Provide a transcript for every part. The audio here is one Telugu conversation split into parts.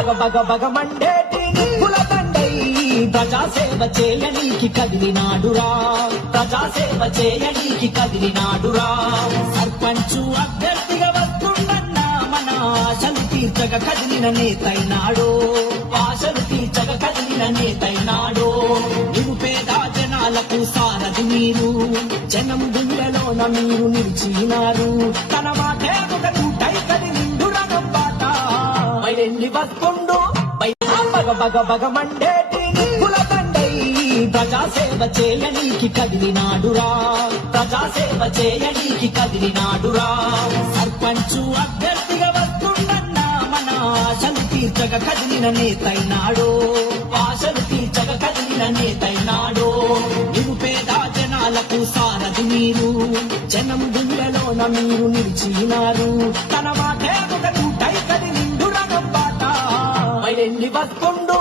బగ బగ మండేటి నిప్పుల దండై ప్రజాసేవ చేయనీకి కదిలినాడురా ప్రజాసేవ చేయనీకి కదిలినాడురా సర్పంచు అభ్యర్థిగా వస్తుందన్న మన ఆశలు తీర్చగ కదిలిన నేతైనాడు ఆశలు తీర్చగ కదిలిన నేతైనాడు నిరుపేద జనాలకు సారథి మీరు జనం గుండెలోన మీరు నిలిచినారు తన మాటే ఒక నూటై కదిలిండురా నవ్వాట బయలెల్లి వస్తుండు బగ బగ మండేటి నిప్పుల దండై ప్రజాసేవ చేయనీకి కదిలినాడురా ప్రజాసేవ చేయనీకి కదిలినాడురా సర్పంచు అభ్యర్థిగా వస్తుందన్న మన ఆశలు తీర్చగ కదిలిన నేతైనాడు ఆశలు తీర్చగ కదిలిన నేతైనాడు నిరుపేద జనాలకు సారథి మీరు జనం గుండెలోన మీరు నిలిచినారు తన మాటే ఒక నూటై కదిలిండురా నవ్వాట బయలెల్లి వస్తుండు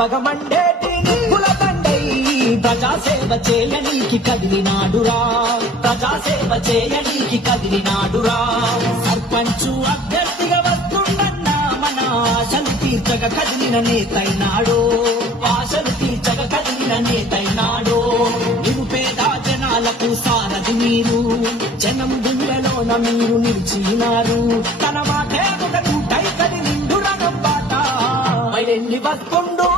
బగ మండేటి నిప్పుల దండై ప్రజాసేవ చేయనీకి కదిలినాడురా ప్రజాసేవ చేయనీకి కదిలినాడురా సర్పంచు అభ్యర్థిగా వస్తుందన్న మన ఆశలు తీర్చగ కదిలిన నేతైనాడు ఆశలు తీర్చగ కదిలిన నేతైనాడు నిరుపేద జనాలకు సారథి మీరు జనం గుండెలోన మీరు నిలిచినారు తన మాటే ఒక నూటై కదిలిండురా నవ్వాట బయలెల్లి వస్తుండు